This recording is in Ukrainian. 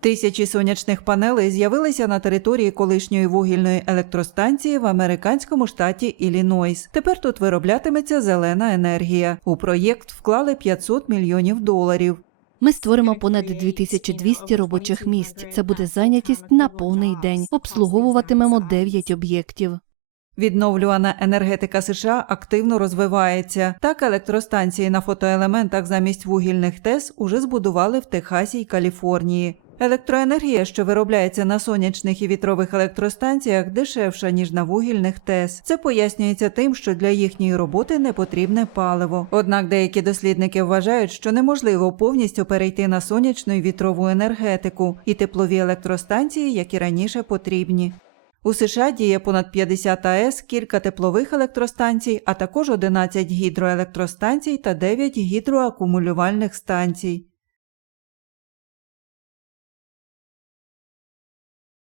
Тисячі сонячних панелей з'явилися на території колишньої вугільної електростанції в американському штаті Іллінойс. Тепер тут вироблятиметься зелена енергія. У проєкт вклали 500 мільйонів доларів. Ми створимо понад 2200 робочих місць. Це буде зайнятість на повний день. Обслуговуватимемо 9 об'єктів. Відновлювана енергетика США активно розвивається. Так, електростанції на фотоелементах замість вугільних ТЕС уже збудували в Техасі й Каліфорнії. Електроенергія, що виробляється на сонячних і вітрових електростанціях, дешевша ніж на вугільних ТЕС. Це пояснюється тим, що для їхньої роботи не потрібне паливо. Однак деякі дослідники вважають, що неможливо повністю перейти на сонячну і вітрову енергетику, і теплові електростанції, як і раніше, потрібні. У США діє понад 50 АЕС, кілька теплових електростанцій, а також 11 гідроелектростанцій та 9 гідроакумулювальних станцій.